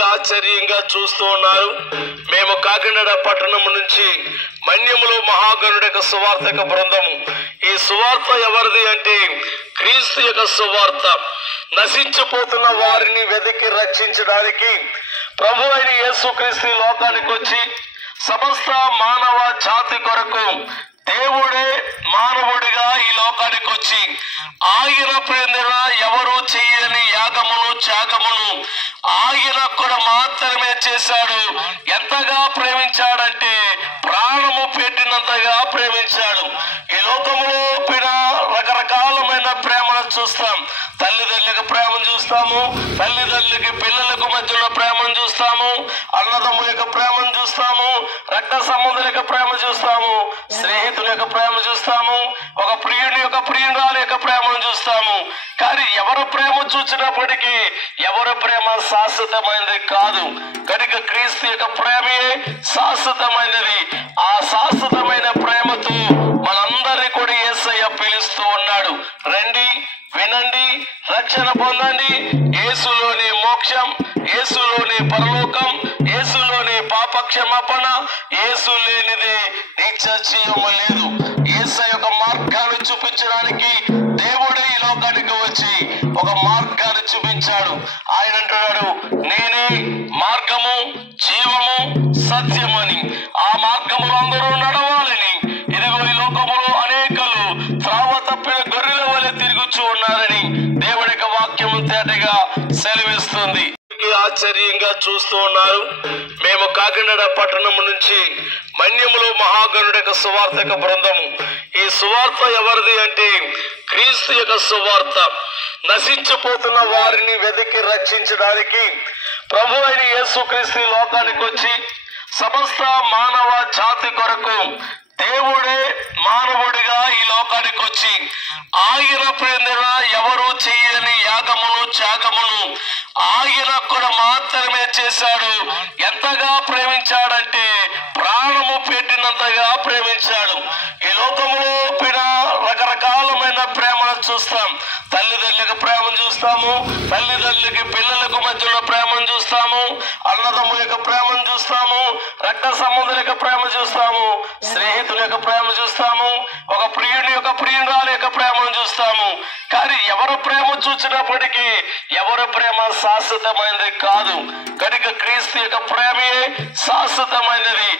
ఆశ్చర్యంగా చూస్తూ ఉన్నారు. మేము కాకినాడ పట్టణం నుంచి మన్యములో మహాగణుడి యొక్క సువార్త బృందము. ఈ సువార్త ఎవరిది అంటే క్రీస్తు యొక్క సువార్త. నశించిపోతున్న వారిని వెతికి రక్షించడానికి ప్రభు అయిన యేసుక్రీస్తు లోకానికి వచ్చి సమస్త మానవ జాతి కొరకు దేవుడే మానవుడిగా ఈ లోకానికి వచ్చి ఆయన ప్రేరణ ఎవరు చేయని యాగమును త్యాగమును ఆయన కూడా మాత్రమే చేశాడు. ఎంతగా ప్రేమించాడంటే ప్రాణము పెట్టినంతగా ప్రేమించాడు. ఈ లోకములో రకరకాలమైన ప్రేమను చూస్తాం. తల్లిదండ్రులకు ప్రేమను చూస్తాము, తల్లిదండ్రులకి పిల్లలకు మధ్యలో ప్రేమను చూస్తాము, అన్నదమ్ముల యొక్క ప్రేమను చూస్తాము, రక్త సంబంధుల యొక్క ప్రేమ చూస్తాము, స్నేహితుల యొక్క ప్రేమ చూస్తాము, ఒక ప్రియుడి యొక్క ప్రియురాల యొక్క ప్రేమను చూస్తాము. కానీ ఎవరు ప్రేమ చూసినప్పటికీ ఎవరి ప్రేమ శాశ్వతమైనది కాదు. కనుక క్రీస్తు యొక్క ప్రేమే శాశ్వతమైనది. ఆ శాశ్వతమైన ప్రేమతో మనందరినీ కూడా యేసయ్య పిలుస్తూ ఉన్నాడు. రండి, వినండి, రక్షణ పొందండి. యేసులోని మోక్షం, యేసులోని పరలోకం, యేసులోని పాప క్షమాపణ, యేసు లేనిది నిత్య జీవము లేదు. యేసయ్య యొక్క మార్గాన్ని చూపించడానికి దేవుడే ఈ లోకానికి వచ్చి ఒక మార్గాన్ని చూపించాడు. ఆయన అంటున్నాడు, నేనే మార్గము, జీవము, సత్యమని. ఆ మార్గములో అందరూ నడవాలని. ఇదిగో ఈ లోకములో అనేకలు త్రావ తప్పిన గొర్రెల వలె తిరుగుచూ ఉన్నారని దేవుడి యొక్క వాక్యము తేటగా సెలవిస్తుంది. ఆశ్చర్యంగా చూస్తూ ఉన్నారు. మేము కాకినాడ పట్టణం నుంచి మన్యములో మహాగణుడి యొక్క సువార్త బృందము. ఈ సువార్త ఎవరిది అంటే క్రీస్తు యొక్క సువార్త. నశించిపోతున్న వారిని వెతికి రక్షించడానికి ప్రభు అయిన యేసుక్రీస్తు లోకానికి వచ్చి సమస్త మానవ జాతి కొరకు దేవుడే మానవుడిగా ఈ లోకానికి వచ్చి ఆయన ప్రేరణ ఎవరు చేయని యాగమును త్యాగమును ఆయన కూడా మాత్రమే చేశాడు. ఎంతగా ప్రేమించాడంటే ప్రాణము పెట్టినంతగా ప్రేమించాడు. ఈ లోకములో రకరకాలమైన ప్రేమను చూస్తాం. తల్లిదండ్రులకు ప్రేమను చూస్తాము, తల్లిదండ్రులకి పిల్లలకు మధ్యలో ప్రేమను చూస్తాము, అన్నదమ్ముల యొక్క ప్రేమను చూస్తాము, రక్త సంబంధుల యొక్క ప్రేమ చూస్తాము, స్నేహితుల యొక్క ప్రేమ చూస్తాము, ఒక ప్రియుడి యొక్క ప్రియురాల యొక్క ప్రేమను చూస్తాము. కానీ ఎవరు ప్రేమ చూసినప్పటికీ ఎవరి ప్రేమ శాశ్వతమైనది కాదు. కనుక క్రీస్తు యొక్క ప్రేమే శాశ్వతమైనది.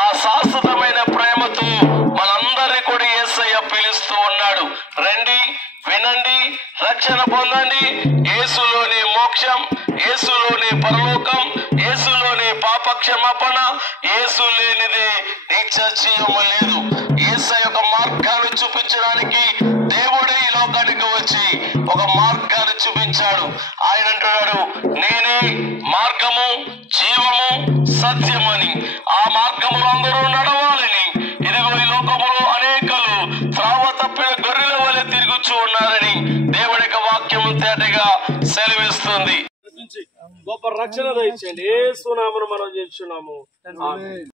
ఆ శాశ్వతమైన ప్రేమతో మనందరినీ కూడా యేసయ్య పిలుస్తూ ఉన్నాడు. రండి, వినండి, రక్షణ పొందండి. యేసులోని మోక్షం, యేసులోని పరలోకం, యేసులోని పాప క్షమాపణ, యేసు లేనిది నిత్య జీవము లేదు. యేసయ్య యొక్క మార్గాన్ని చూపించడానికి దేవుడే ఈ లోకానికి వచ్చి ఒక మార్గాన్ని చూపించాడు. ఆయన అంటున్నాడు, నేనే మార్గము, జీవము, సత్యమని. ఆ మార్గములో అందరూ నడవాలని. ఇదిగో ఈ లోకములో అనేకలు త్రావ తప్పిన గొర్రెల వలె తిరుగుచూ ఉన్నారని దేవుడి యొక్క వాక్యము తేటగా సెలవిస్తుంది. గొప్ప రక్షణ దయచేయండి. యేసు నామమున మనం చేస్తున్నాము.